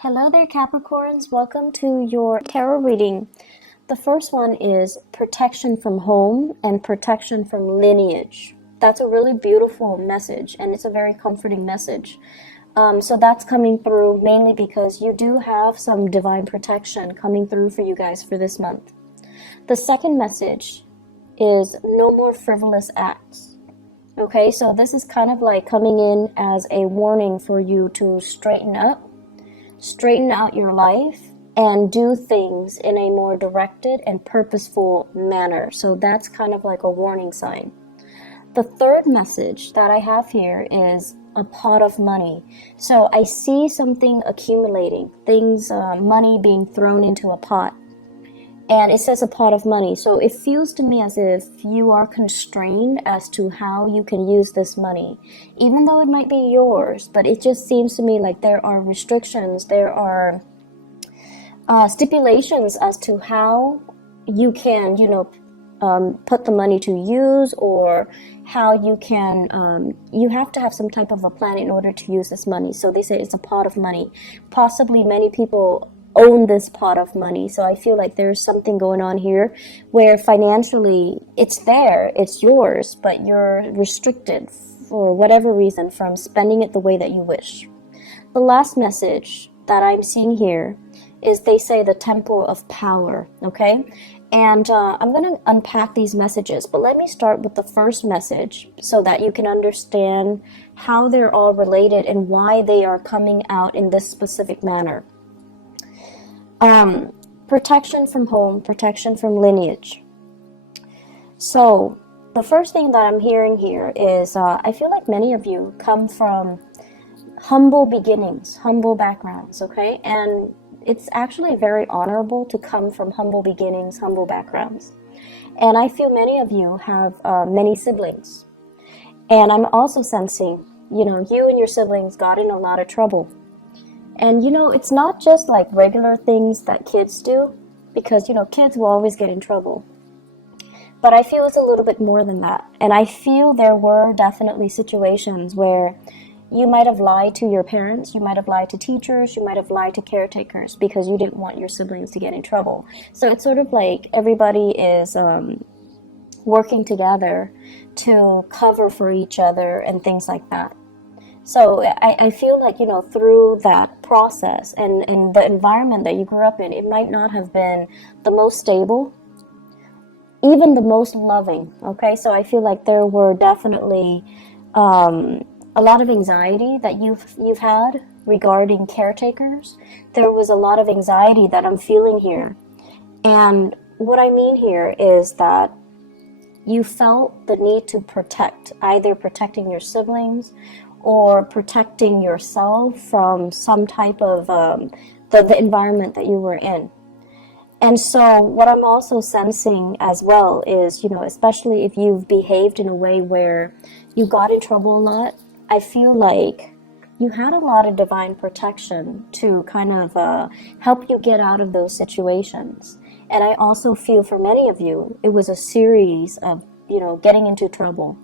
Hello there, Capricorns. Welcome to your tarot reading. The first one is protection from home and protection from lineage. That's a really beautiful message, and it's a very comforting message. So that's coming through mainly because you do have some divine protection coming through for you guys for this month. The second message is no more frivolous acts. Okay, so this is kind of like coming in as a warning for you to straighten out your life and do things in a more directed and purposeful manner. So that's kind of like a warning sign. The third message that I have here is a pot of money. So I see something accumulating, money being thrown into a pot. And it says a pot of money. So it feels to me as if you are constrained as to how you can use this money. Even though it might be yours, but it just seems to me like there are restrictions, there are stipulations as to how you can, put the money to use, or how you can, you have to have some type of a plan in order to use this money. So they say it's a pot of money. Possibly many people own this pot of money. So I feel like there's something going on here where financially it's there, it's yours, but you're restricted for whatever reason from spending it the way that you wish. The last message that I'm seeing here is they say the temple of power, okay? And I'm going to unpack these messages, but let me start with the first message so that you can understand how they're all related and why they are coming out in this specific manner. Protection from home, protection from lineage. So the first thing that I'm hearing here is I feel like many of you come from humble beginnings, humble backgrounds, okay? And it's actually very honorable to come from humble beginnings, humble backgrounds. And I feel many of you have many siblings. And I'm also sensing, you and your siblings got in a lot of trouble. And it's not just like regular things that kids do, because kids will always get in trouble. But I feel it's a little bit more than that. And I feel there were definitely situations where you might have lied to your parents, you might have lied to teachers, you might have lied to caretakers because you didn't want your siblings to get in trouble. So it's sort of like everybody is working together to cover for each other and things like that. So I feel like, through that process and the environment that you grew up in, it might not have been the most stable, even the most loving, okay? So I feel like there were definitely a lot of anxiety that you've had regarding caretakers. There was a lot of anxiety that I'm feeling here. And what I mean here is that you felt the need to protect, either protecting your siblings or protecting yourself from some type of the environment that you were in. And so what I'm also sensing as well is, especially if you've behaved in a way where you got in trouble a lot, I feel like you had a lot of divine protection to kind of help you get out of those situations. And I also feel for many of you, it was a series of, getting into trouble.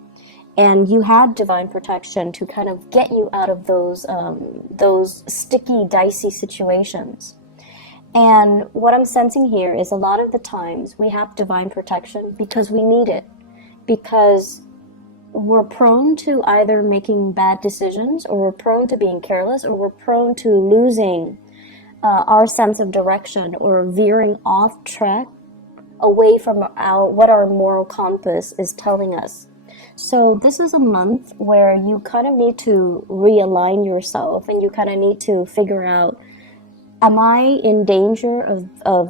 And you had divine protection to kind of get you out of those sticky, dicey situations. And what I'm sensing here is a lot of the times we have divine protection because we need it. Because we're prone to either making bad decisions, or we're prone to being careless, or we're prone to losing our sense of direction, or veering off track away from what our moral compass is telling us. So this is a month where you kind of need to realign yourself, and you kind of need to figure out, am I in danger of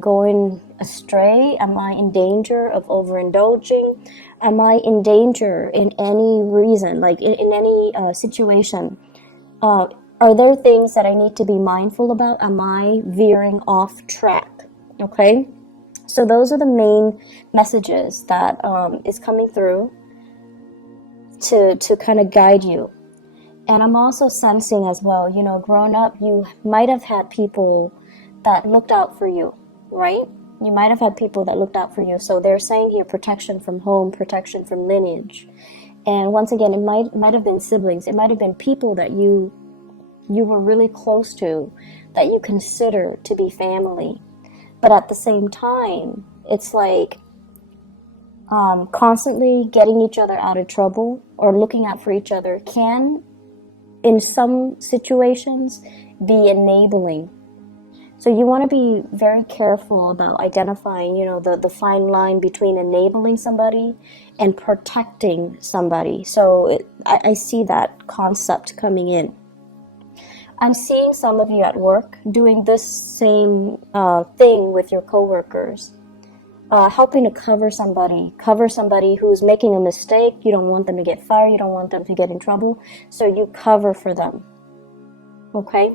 going astray? Am I in danger of overindulging? Am I in danger in any reason, like in any situation? Are there things that I need to be mindful about? Am I veering off track? Okay, so those are the main messages that is coming through to kind of guide you. And I'm also sensing as well, growing up, you might have had people that looked out for you, right? You might have had people that looked out for you. So they're saying here protection from home, protection from lineage. And once again, it might have been siblings. It might have been people that you you were really close to, that you consider to be family. But at the same time, it's like constantly getting each other out of trouble or looking out for each other can, in some situations, be enabling. So you want to be very careful about identifying, the fine line between enabling somebody and protecting somebody. So I see that concept coming in. I'm seeing some of you at work doing this same thing with your coworkers, helping to cover somebody who's making a mistake. You don't want them to get fired. You don't want them to get in trouble. So you cover for them. Okay?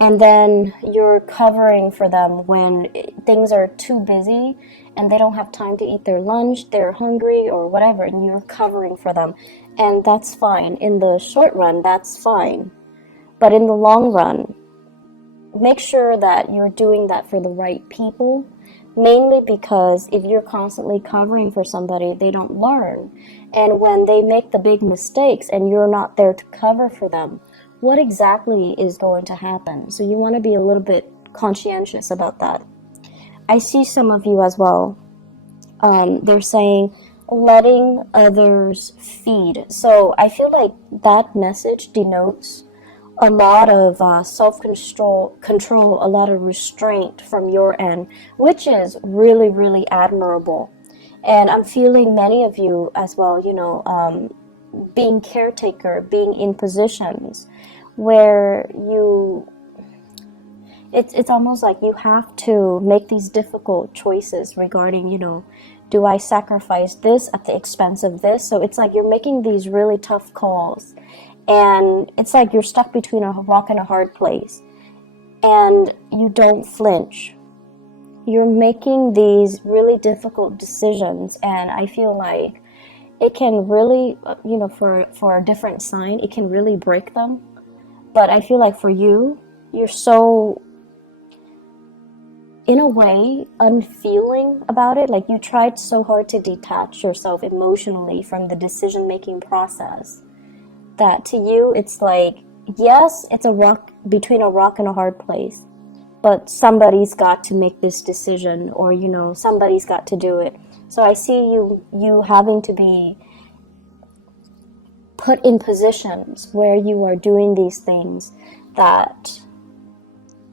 And then you're covering for them when things are too busy and they don't have time to eat their lunch, they're hungry or whatever, and you're covering for them. And that's fine. In the short run, that's fine. But in the long run, make sure that you're doing that for the right people, mainly because if you're constantly covering for somebody, they don't learn. And when they make the big mistakes and you're not there to cover for them, what exactly is going to happen? So you want to be a little bit conscientious about that. I see some of you as well. They're saying letting others feed. So I feel like that message denotes a lot of self-control, a lot of restraint from your end, which is really, really admirable. And I'm feeling many of you as well, being caretaker, being in positions where it's almost like you have to make these difficult choices regarding, do I sacrifice this at the expense of this? So it's like you're making these really tough calls. And it's like you're stuck between a rock and a hard place. And you don't flinch. You're making these really difficult decisions. And I feel like it can really, for a different sign, it can really break them. But I feel like for you, you're so, in a way, unfeeling about it. Like you tried so hard to detach yourself emotionally from the decision-making process, that to you, it's like, yes, it's a rock between a rock and a hard place, but somebody's got to make this decision, or, somebody's got to do it. So I see you having to be put in positions where you are doing these things that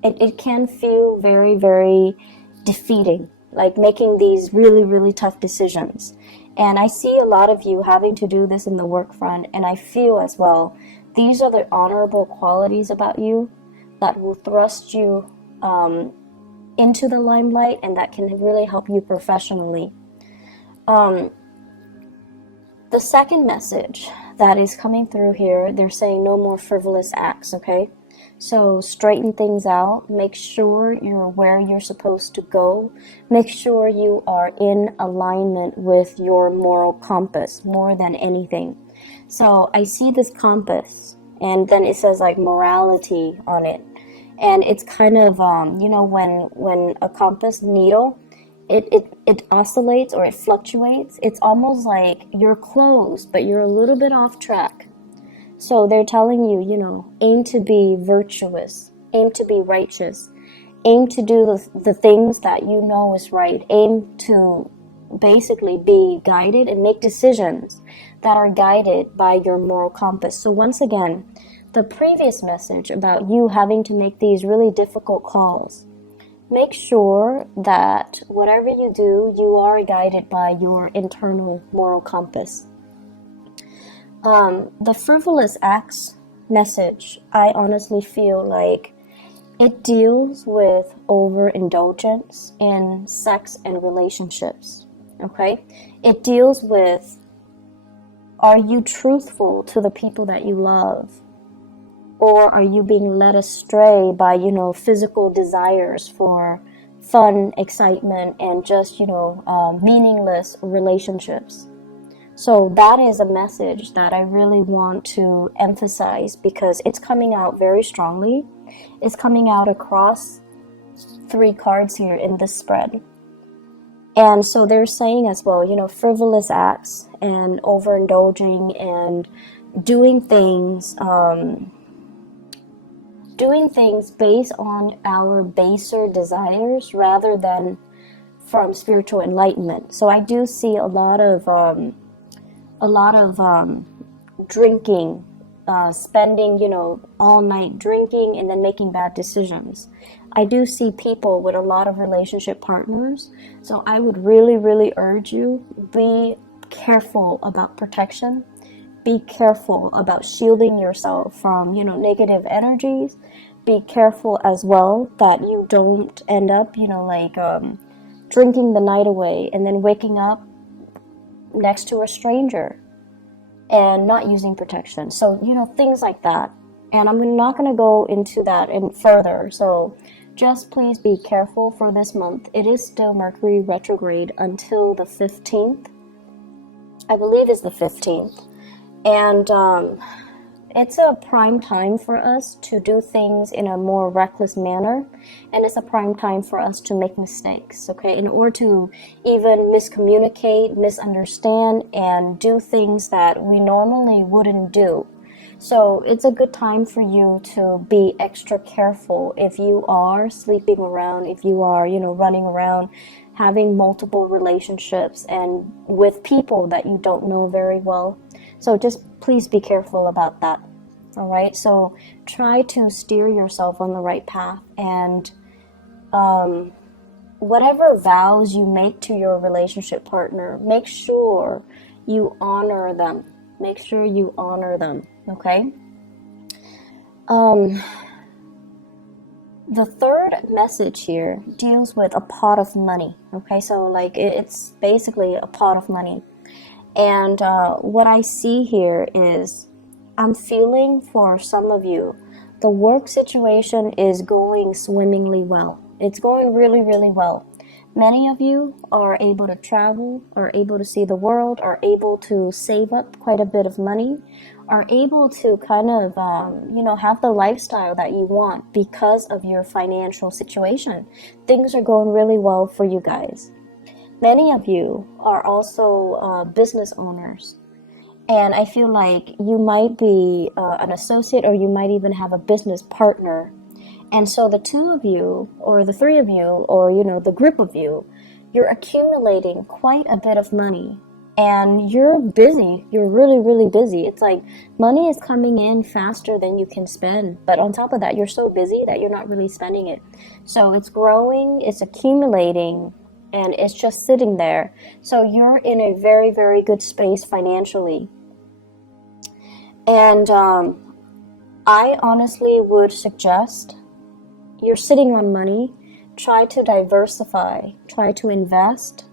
it can feel very, very defeating, like making these really, really tough decisions. And I see a lot of you having to do this in the work front, and I feel as well, these are the honorable qualities about you that will thrust you into the limelight, and that can really help you professionally. The second message that is coming through here, they're saying no more frivolous acts, okay? So straighten things out, make sure you're where you're supposed to go, make sure you are in alignment with your moral compass more than anything. So I see this compass, and then it says like morality on it. And it's kind of, when a compass needle, it oscillates or it fluctuates, it's almost like you're close, but you're a little bit off track. So they're telling you, aim to be virtuous, aim to be righteous, aim to do the things that you know is right, aim to basically be guided and make decisions that are guided by your moral compass. So once again, the previous message about you having to make these really difficult calls, make sure that whatever you do, you are guided by your internal moral compass. The frivolous acts message, I honestly feel like it deals with overindulgence in sex and relationships, okay? It deals with, are you truthful to the people that you love? Or are you being led astray by, physical desires for fun, excitement, and just, meaningless relationships? So that is a message that I really want to emphasize, because it's coming out very strongly. It's coming out across 3 cards here in this spread. And so they're saying as well, frivolous acts and overindulging and doing things doing things based on our baser desires rather than from spiritual enlightenment. So I do see a lot of drinking, spending, all night drinking and then making bad decisions. I do see people with a lot of relationship partners. So I would really, really urge you, be careful about protection. Be careful about shielding yourself from, negative energies. Be careful as well that you don't end up, drinking the night away and then waking up next to a stranger and not using protection. So, things like that. And I'm not going to go into that further. So just please be careful for this month. It is still Mercury retrograde until the 15th. I believe it's the 15th. And it's a prime time for us to do things in a more reckless manner. And it's a prime time for us to make mistakes, okay? In order to even miscommunicate, misunderstand, and do things that we normally wouldn't do. So it's a good time for you to be extra careful if you are sleeping around, if you are, running around, having multiple relationships and with people that you don't know very well. So just please be careful about that. All right. So try to steer yourself on the right path, and whatever vows you make to your relationship partner, make sure you honor them. Make sure you honor them. Okay. The third message here deals with a pot of money. Okay. So it's basically a pot of money. And what I see here is, I'm feeling for some of you, the work situation is going swimmingly well. It's going really, really well. Many of you are able to travel, are able to see the world, are able to save up quite a bit of money, are able to kind of, have the lifestyle that you want because of your financial situation. Things are going really well for you guys. Many of you are also business owners. And I feel like you might be an associate, or you might even have a business partner. And so the two of you, or the three of you, or, the group of you, you're accumulating quite a bit of money. And you're busy. You're really, really busy. It's like money is coming in faster than you can spend. But on top of that, you're so busy that you're not really spending it. So it's growing, it's accumulating, and it's just sitting there. So you're in a very, very good space financially. And I honestly would suggest, you're sitting on money, try to diversify, try to invest.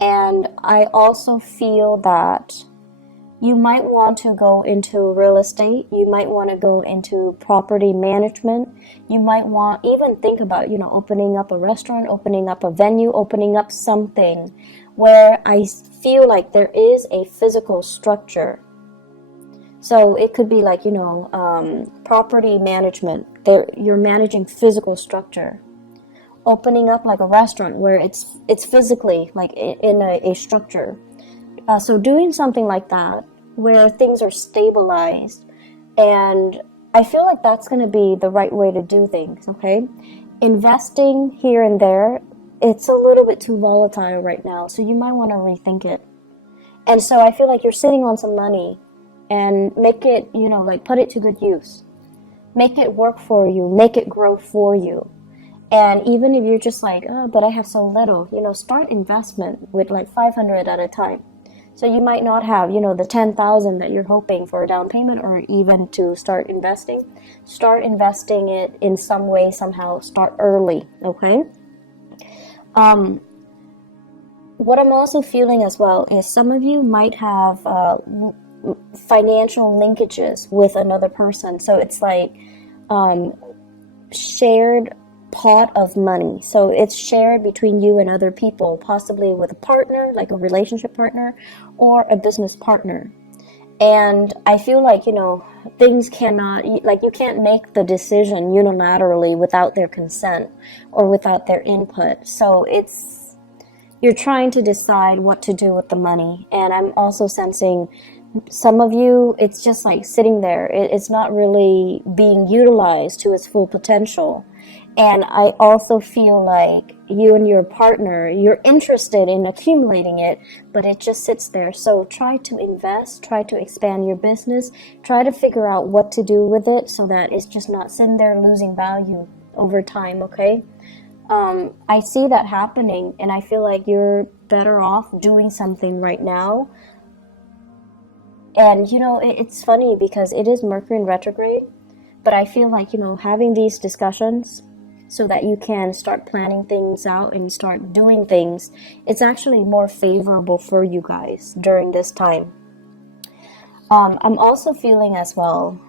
And I also feel that you might want to go into real estate. You might want to go into property management. You might even think about, opening up a restaurant, opening up a venue, opening up something where I feel like there is a physical structure. So it could be like, property management. You're managing physical structure. Opening up like a restaurant where it's physically like in a structure. So doing something like that where things are stabilized, and I feel like that's going to be the right way to do things, okay? Investing here and there, it's a little bit too volatile right now, so you might want to rethink it. And so I feel like you're sitting on some money, and make it, put it to good use. Make it work for you, make it grow for you. And even if you're just like, oh, but I have so little, start investment with like 500 at a time. So you might not have, the 10,000 that you're hoping for a down payment, or even to start investing. Start investing it in some way, somehow. Start early, okay? What I'm also feeling as well is some of you might have financial linkages with another person. So it's like shared pot of money. So it's shared between you and other people, possibly with a partner, like a relationship partner, or a business partner. And I feel like, things cannot, you can't make the decision unilaterally without their consent or without their input. So you're trying to decide what to do with the money. And I'm also sensing some of you, it's just like sitting there. It's not really being utilized to its full potential. And I also feel like you and your partner, you're interested in accumulating it, but it just sits there. So try to invest, try to expand your business, try to figure out what to do with it so that it's just not sitting there losing value over time, okay? I see that happening, and I feel like you're better off doing something right now. And, it's funny because it is Mercury in retrograde, but I feel like, having these discussions so that you can start planning things out and start doing things, it's actually more favorable for you guys during this time. I'm also feeling as well,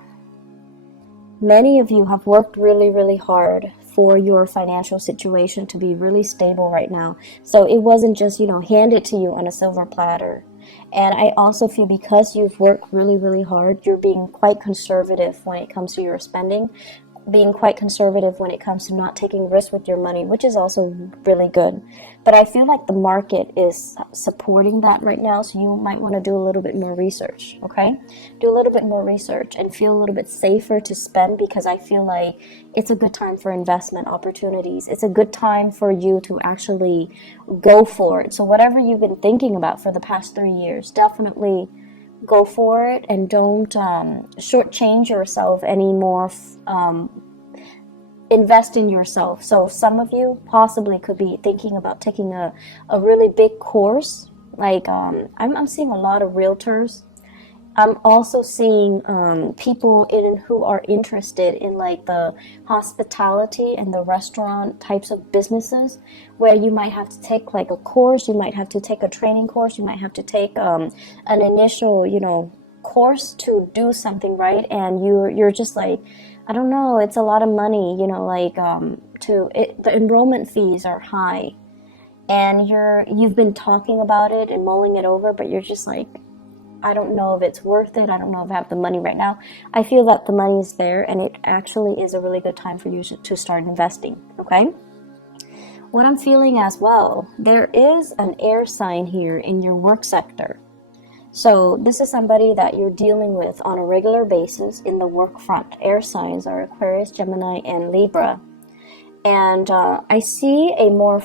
many of you have worked really, really hard for your financial situation to be really stable right now. So it wasn't just, handed to you on a silver platter. And I also feel because you've worked really, really hard, you're being quite conservative when it comes to your spending, being quite conservative when it comes to not taking risks with your money, which is also really good. But I feel like the market is supporting that right now, so you might want to do a little bit more research, okay? Do a little bit more research and feel a little bit safer to spend, because I feel like it's a good time for investment opportunities. It's a good time for you to actually go for it. So whatever you've been thinking about for the past 3 years, definitely go for it, and don't shortchange yourself anymore. Invest in yourself. So some of you possibly could be thinking about taking a really big course. Like I'm seeing a lot of realtors. I'm also seeing people who are interested in like the hospitality and the restaurant types of businesses, where you might have to take like a course, you might have to take a training course, you might have to take an initial, course to do something, right? And you're just like, I don't know, it's a lot of money, the enrollment fees are high, and you've been talking about it and mulling it over, but you're just like, I don't know if it's worth it. I don't know if I have the money right now. I feel that the money is there, and it actually is a really good time for you to start investing, okay? What I'm feeling as well, there is an air sign here in your work sector. So this is somebody that you're dealing with on a regular basis in the work front. Air signs are Aquarius, Gemini, and Libra. And I see a more,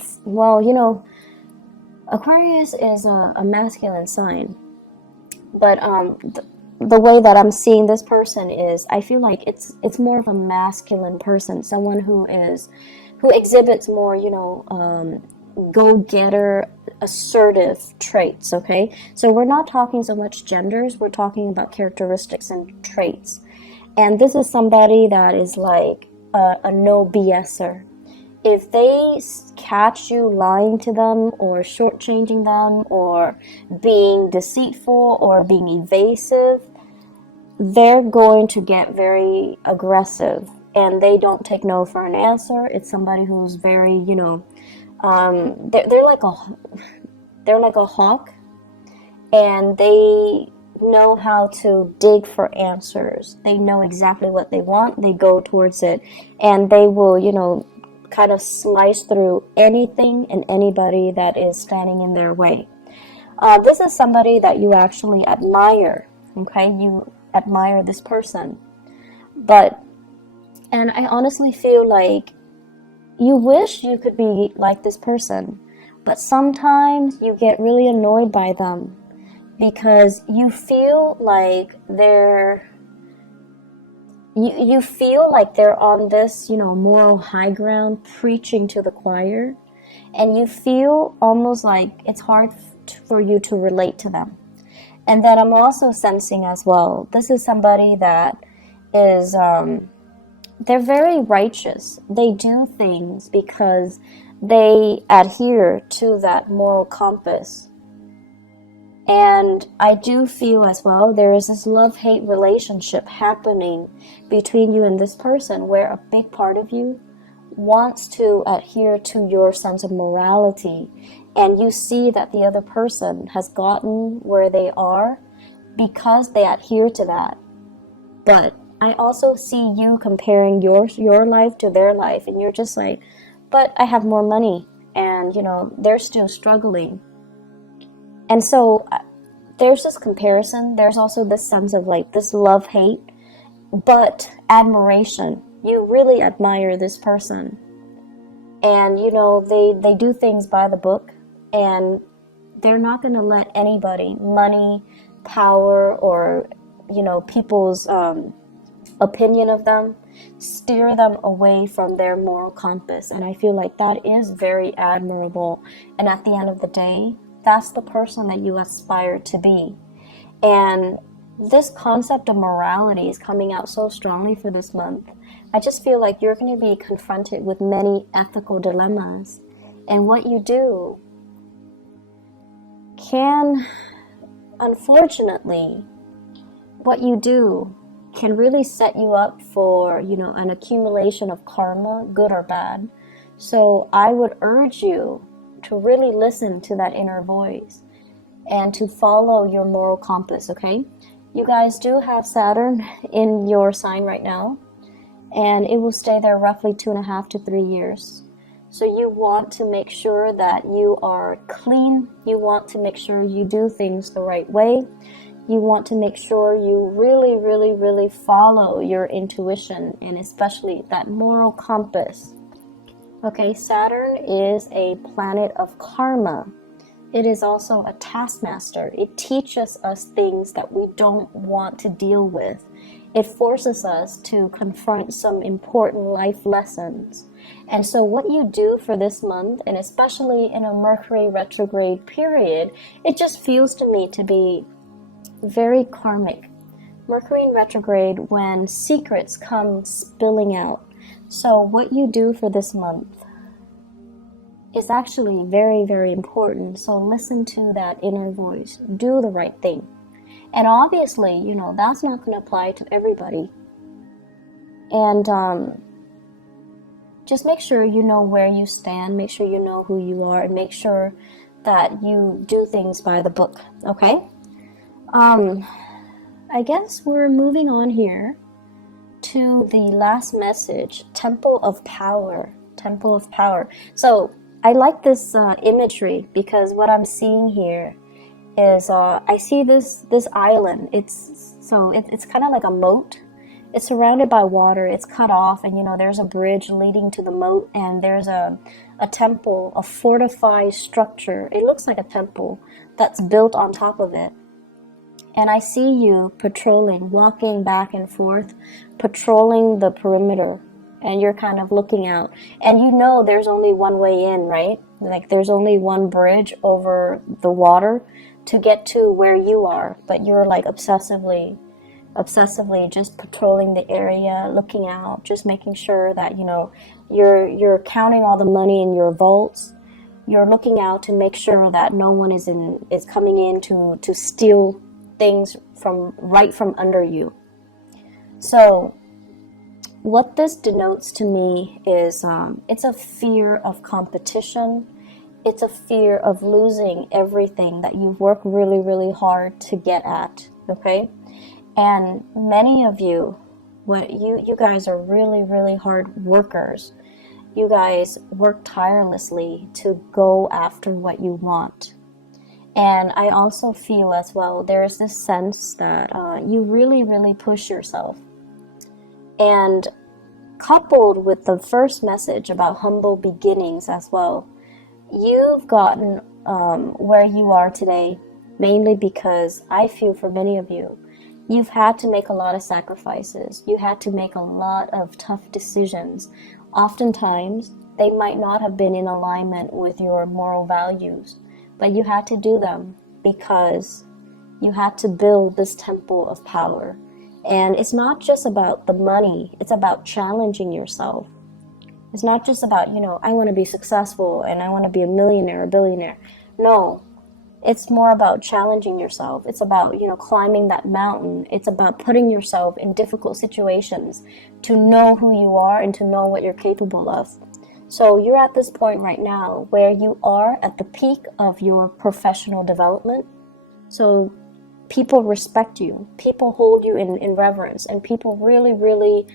Aquarius is a masculine sign. But the way that I'm seeing this person is, I feel like it's more of a masculine person, someone who exhibits more, go-getter, assertive traits, okay? So we're not talking so much genders, we're talking about characteristics and traits. And this is somebody that is like a no BSer. If they catch you lying to them or shortchanging them or being deceitful or being evasive, they're going to get very aggressive, and they don't take no for an answer. It's somebody who's very, they're like a hawk, and they know how to dig for answers. They know exactly what they want. They go towards it, and they will, kind of slice through anything and anybody that is standing in their way. This is somebody that you actually admire, okay? You admire this person. And I honestly feel like you wish you could be like this person, but sometimes you get really annoyed by them because you feel like you feel like they're on this, moral high ground preaching to the choir, and you feel almost like it's hard for you to relate to them. And then I'm also sensing as well, this is somebody that is, they're very righteous. They do things because they adhere to that moral compass. And I do feel as well there is this love-hate relationship happening between you and this person, where a big part of you wants to adhere to your sense of morality, and you see that the other person has gotten where they are because they adhere to that. But I also see you comparing your life to their life, and you're just like, but I have more money, and they're still struggling. And so there's this comparison. There's also this sense of like this love-hate, but admiration. You really admire this person. And, you know, they do things by the book, and they're not going to let anybody, money, power, or, you know, people's opinion of them, steer them away from their moral compass. And I feel like that is very admirable. And at the end of the day, that's the person that you aspire to be. And this concept of morality is coming out so strongly for this month. I just feel like you're going to be confronted with many ethical dilemmas. And what you do can, unfortunately, what you do can really set you up for, you know, an accumulation of karma, good or bad. So I would urge you to really listen to that inner voice and to follow your moral compass, okay? You guys do have Saturn in your sign right now, and it will stay there roughly 2.5 to 3 years. So you want to make sure that you are clean. You want to make sure you do things the right way. You want to make sure you really, really, really follow your intuition, and especially that moral compass. Okay, Saturn is a planet of karma. It is also a taskmaster. It teaches us things that we don't want to deal with. It forces us to confront some important life lessons. And so what you do for this month, and especially in a Mercury retrograde period, it just feels to me to be very karmic. Mercury in retrograde, when secrets come spilling out. So what you do for this month is actually very, very important. So listen to that inner voice. Do the right thing. And obviously, you know, that's not going to apply to everybody. And just make sure you know where you stand. Make sure you know who you are. And make sure that you do things by the book. Okay? I guess we're moving on here to the last message. Temple of Power. Temple of Power. So I like this imagery, because what I'm seeing here is I see this island. It's kind of like a moat. It's surrounded by water. It's cut off, and you know there's a bridge leading to the moat, and there's a temple, a fortified structure. It looks like a temple that's built on top of it. And I see you patrolling, walking back and forth, patrolling the perimeter. And you're kind of looking out. And you know there's only one way in, right? Like there's only one bridge over the water to get to where you are. But you're like obsessively just patrolling the area, looking out, just making sure that, you know, you're counting all the money in your vaults. You're looking out to make sure that no one is coming in to steal things from under you. So what this denotes to me is it's a fear of competition. It's a fear of losing everything that you've worked really, really hard to get at, okay? And many of you, you guys are really, really hard workers. You guys work tirelessly to go after what you want. And I also feel as well, there's this sense that you really, really push yourself. And coupled with the first message about humble beginnings as well, you've gotten where you are today, mainly because I feel for many of you, you've had to make a lot of sacrifices. You had to make a lot of tough decisions. Oftentimes, they might not have been in alignment with your moral values, but you had to do them because you had to build this temple of power. And it's not just about the money, it's about challenging yourself. It's not just about, you know, I want to be successful and I want to be a millionaire, a billionaire. No, it's more about challenging yourself. It's about, you know, climbing that mountain. It's about putting yourself in difficult situations to know who you are and to know what you're capable of. So you're at this point right now where you are at the peak of your professional development. So people respect you, people hold you in reverence, and people really, really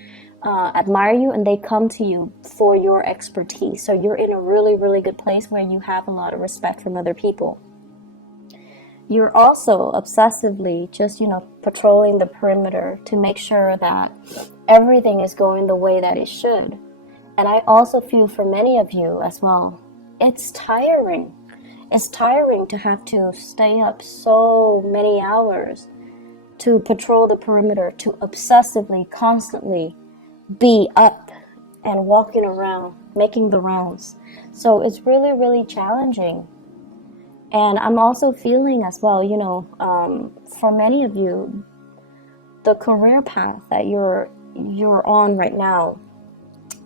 admire you, and they come to you for your expertise. So you're in a really, really good place where you have a lot of respect from other people. You're also obsessively just, patrolling the perimeter to make sure that everything is going the way that it should. And I also feel for many of you as well, it's tiring. It's tiring to have to stay up so many hours to patrol the perimeter, to obsessively, constantly be up and walking around, making the rounds. So it's really, really challenging. And I'm also feeling as well, for many of you, the career path that you're on right now,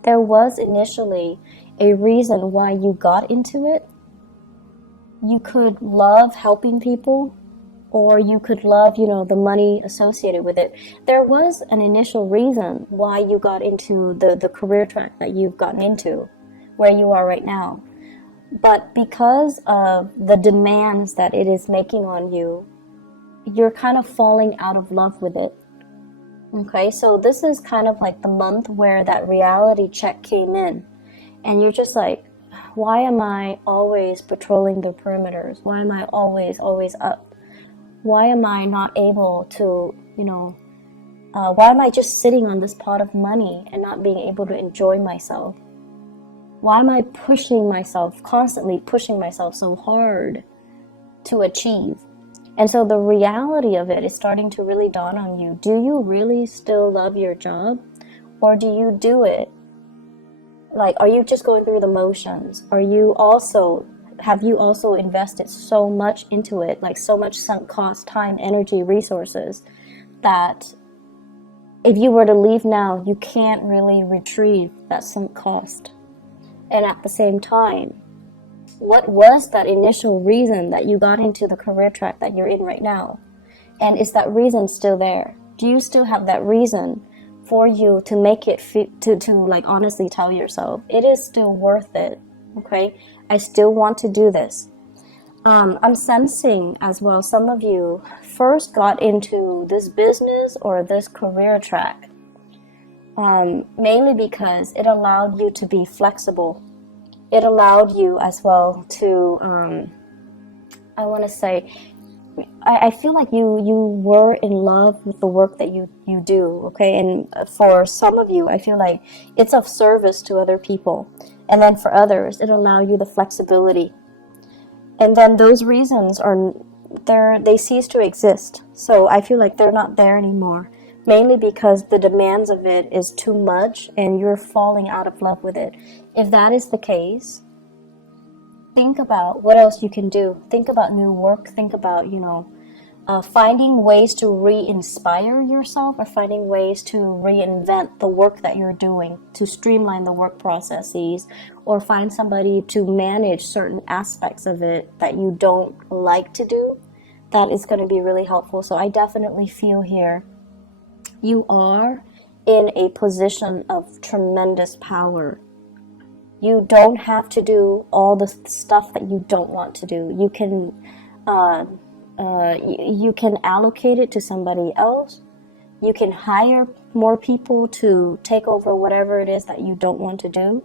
there was initially a reason why you got into it. You could love helping people, or you could love, the money associated with it. There was an initial reason why you got into the career track that you've gotten into, where you are right now. But because of the demands that it is making on you, you're kind of falling out of love with it. Okay, so this is kind of like the month where that reality check came in. And you're just like, why am I always patrolling the perimeters? Why am I always up? Why am I not able to, why am I just sitting on this pot of money and not being able to enjoy myself? Why am I constantly pushing myself so hard to achieve? And so the reality of it is starting to really dawn on you. Do you really still love your job? Or do you do it? Like, are you just going through the motions? Have you also invested so much into it, like so much sunk cost, time, energy, resources, that if you were to leave now, you can't really retrieve that sunk cost? And at the same time, what was that initial reason that you got into the career track that you're in right now? And is that reason still there? Do you still have that reason for you to make it to like honestly tell yourself, it is still worth it, okay? I still want to do this. I'm sensing as well, some of you first got into this business or this career track mainly because it allowed you to be flexible. It allowed you as well to, I feel like you were in love with the work that you do, okay? And for some of you, I feel like it's of service to other people. And then for others, it allowed you the flexibility. And then those reasons they cease to exist. So I feel like they're not there anymore. Mainly because the demands of it is too much and you're falling out of love with it. If that is the case, think about what else you can do. Think about new work. Think about, finding ways to re-inspire yourself, or finding ways to reinvent the work that you're doing, to streamline the work processes, or find somebody to manage certain aspects of it that you don't like to do. That is going to be really helpful. So I definitely feel here you are in a position of tremendous power. You don't have to do all the stuff that you don't want to do. You can allocate it to somebody else. You can hire more people to take over whatever it is that you don't want to do.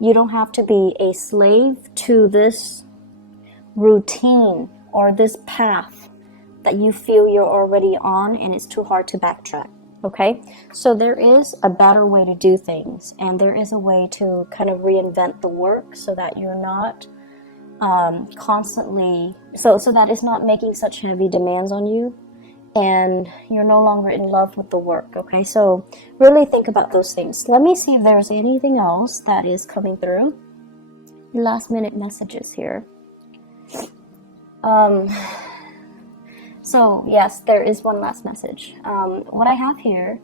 You don't have to be a slave to this routine or this path that you feel you're already on and it's too hard to backtrack. Okay, so there is a better way to do things, and there is a way to kind of reinvent the work so that you're not constantly, so that it's not making such heavy demands on you, and you're no longer in love with the work. Okay, so really think about those things. Let me see if there's anything else that is coming through. Last minute messages here. So yes, there is one last message. What I have here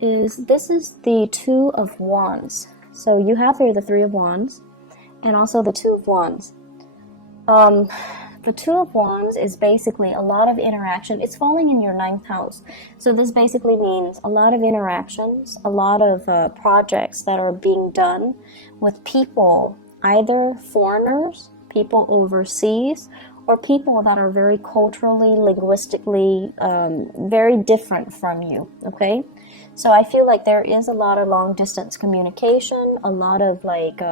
is, this is the Two of Wands. So you have here the Three of Wands and also the Two of Wands. The Two of Wands is basically a lot of interaction. It's falling in your 9th house. So this basically means a lot of interactions, a lot of projects that are being done with people, either foreigners, people overseas, or people that are very culturally, linguistically, very different from you, okay? So I feel like there is a lot of long distance communication, a lot of like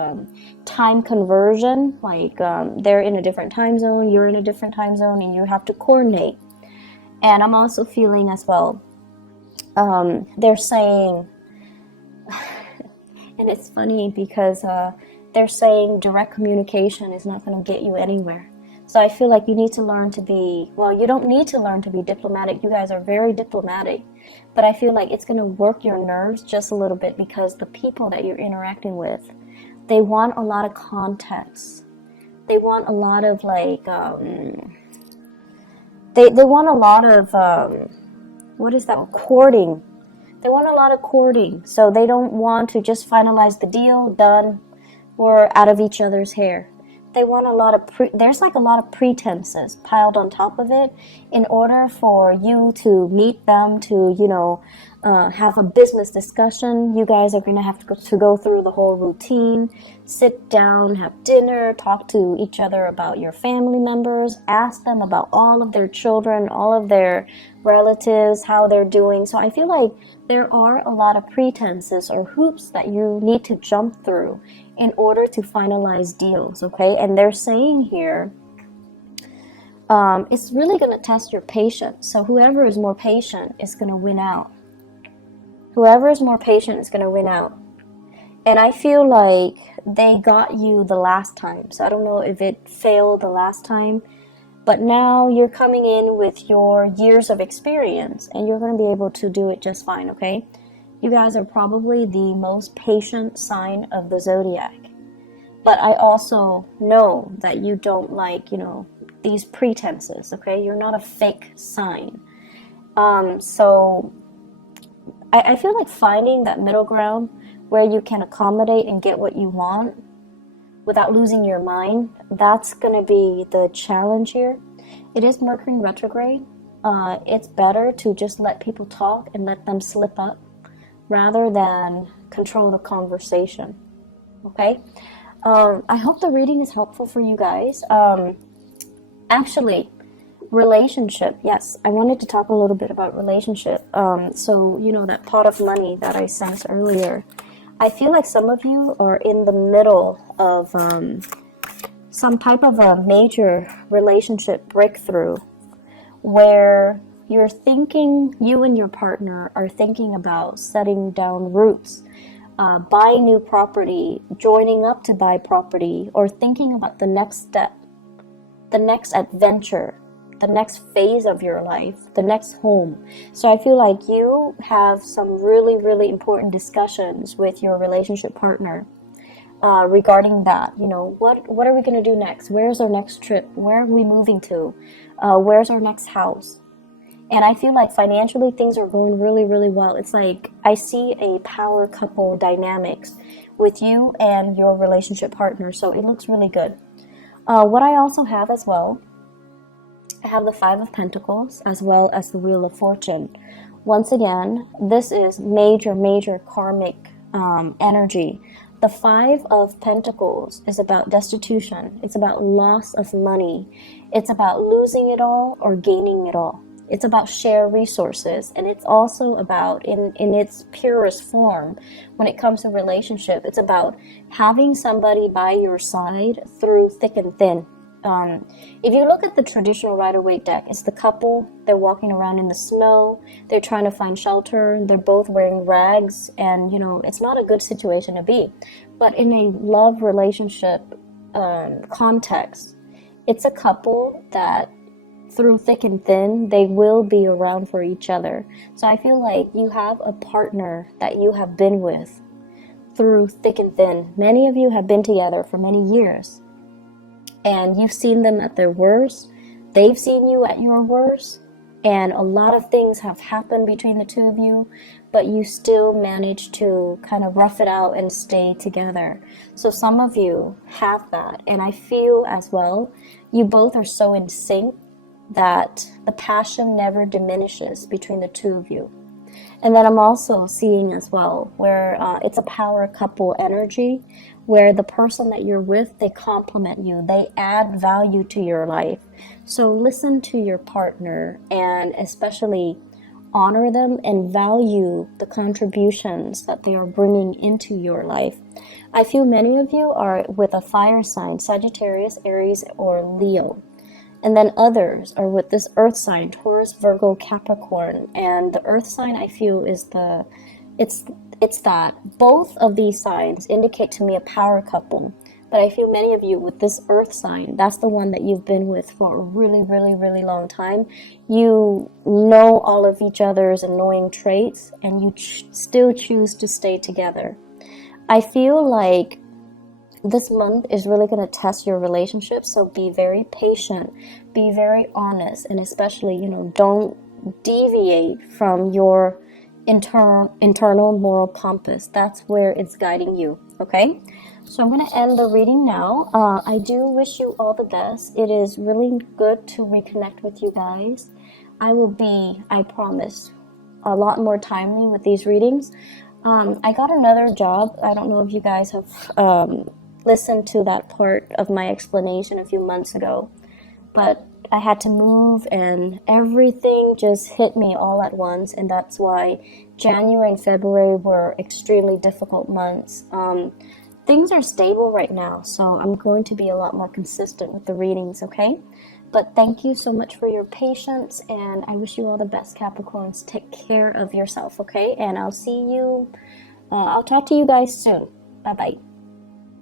time conversion, like they're in a different time zone, you're in a different time zone, and you have to coordinate. And I'm also feeling as well, they're saying, and it's funny because they're saying direct communication is not going to get you anywhere. So I feel like you need to learn to be, well, you don't need to learn to be diplomatic. You guys are very diplomatic. But I feel like it's going to work your nerves just a little bit because the people that you're interacting with, they want a lot of context. They want a lot of like, they want a lot of, what is that, courting. They want a lot of courting. So they don't want to just finalize the deal, done, we're out of each other's hair. They want a lot of, there's like a lot of pretenses piled on top of it in order for you to meet them, to, you know, have a business discussion. You guys are going to have to go through the whole routine, sit down, have dinner, talk to each other about your family members, ask them about all of their children, all of their relatives, how they're doing. So I feel like there are a lot of pretenses or hoops that you need to jump through in order to finalize deals, okay? And they're saying here, it's really going to test your patience. So whoever is more patient is going to win out. Whoever is more patient is going to win out. And I feel like they got you the last time. So I don't know if it failed the last time, but now you're coming in with your years of experience and you're going to be able to do it just fine, okay? You guys are probably the most patient sign of the zodiac. But I also know that you don't like, you know, these pretenses, okay? You're not a fake sign. So I feel like finding that middle ground where you can accommodate and get what you want without losing your mind, that's going to be the challenge here. It is Mercury in retrograde. It's better to just let people talk and let them slip up rather than control the conversation, okay? I hope the reading is helpful for you guys. Actually, relationship, yes, I wanted to talk a little bit about relationship. So, you know, that pot of money that I sensed earlier, I feel like some of you are in the middle of some type of a major relationship breakthrough where you're thinking, you and your partner are thinking about setting down roots, buying new property, joining up to buy property, or thinking about the next step, the next adventure, the next phase of your life, the next home. So I feel like you have some really, really important discussions with your relationship partner regarding that. You know, what are we going to do next? Where's our next trip? Where are we moving to? Where's our next house? And I feel like financially things are going really, really well. It's like I see a power couple dynamics with you and your relationship partner. So it looks really good. What I also have as well, I have the Five of Pentacles as well as the Wheel of Fortune. Once again, this is major, major karmic energy. The Five of Pentacles is about destitution. It's about loss of money. It's about losing it all or gaining it all. It's about shared resources, and it's also about, in its purest form, when it comes to relationship, it's about having somebody by your side through thick and thin. If you look at the traditional Rider-Waite deck, it's the couple, they're walking around in the snow, they're trying to find shelter, they're both wearing rags, and, you know, it's not a good situation to be. But in a love relationship context, it's a couple that through thick and thin, they will be around for each other. So I feel like you have a partner that you have been with through thick and thin. Many of you have been together for many years, and you've seen them at their worst. They've seen you at your worst, and a lot of things have happened between the two of you, but you still manage to kind of rough it out and stay together. So some of you have that, and I feel as well, you both are so in sync that the passion never diminishes between the two of you. And then I'm also seeing as well where it's a power couple energy, where the person that you're with, they complement you, they add value to your life. So listen to your partner, and especially honor them and value the contributions that they are bringing into your life. I feel many of you are with a fire sign, Sagittarius, Aries, or Leo. And then others are with this earth sign, Taurus, Virgo, Capricorn. And the earth sign, I feel, is it's that both of these signs indicate to me a power couple. But I feel many of you with this earth sign, that's the one that you've been with for a really, really, really long time. You know all of each other's annoying traits, and you still choose to stay together. I feel like this month is really going to test your relationship, so be very patient, be very honest, and especially, don't deviate from your internal moral compass. That's where it's guiding you, okay? So I'm going to end the reading now. I do wish you all the best. It is really good to reconnect with you guys. I will be, I promise, a lot more timely with these readings. I got another job. I don't know if you guys have listened to that part of my explanation a few months ago, but I had to move and everything just hit me all at once, and that's why January and February were extremely difficult months. Things are stable right now, so I'm going to be a lot more consistent with the readings, okay? But thank you so much for your patience, and I wish you all the best, Capricorns. Take care of yourself, okay? And I'll talk to you guys soon. Bye-bye.